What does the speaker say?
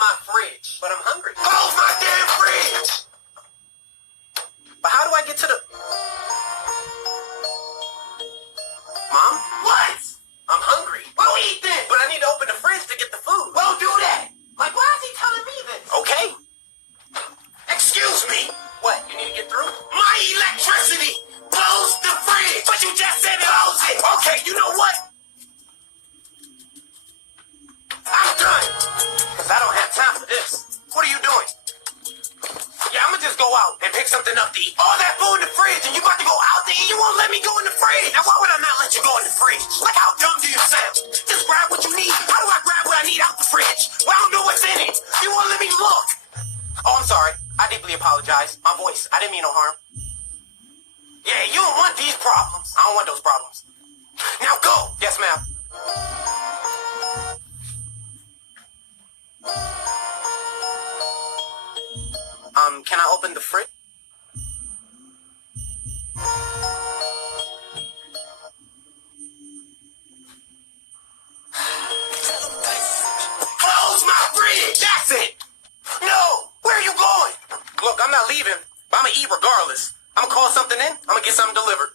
my fridge. But I'm hungry. Close my damn fridge! But how do I get to the... Mom? What? I'm hungry. Well, eat then. But I need to open the fridge to get the food. Well, do that. Like, why is he telling me this? Okay. Excuse me. What, you need to get through? My electricity! Close the fridge! But you just said close it! Okay, you know what? I'm done. Because I don't have time for this. What are you doing? Yeah, I'm gonna just go out and pick something up to eat. All that food in the fridge and you about to go out to eat? You won't let me go in the fridge. Now, why would I not let you go in the fridge? Like, how dumb do you sound? Just grab what you need. How do I grab what I need out the fridge? Well, I don't know what's in it. You won't let me look. Oh, I'm sorry. I deeply apologize. My voice. I didn't mean no harm. Yeah, you don't want these problems. I don't want those problems. Now go. Yes, ma'am. Can I open the fridge? Close my fridge! That's it! No! Where are you going? Look, I'm not leaving, but I'm gonna eat regardless. I'm gonna call something in, I'm gonna get something delivered.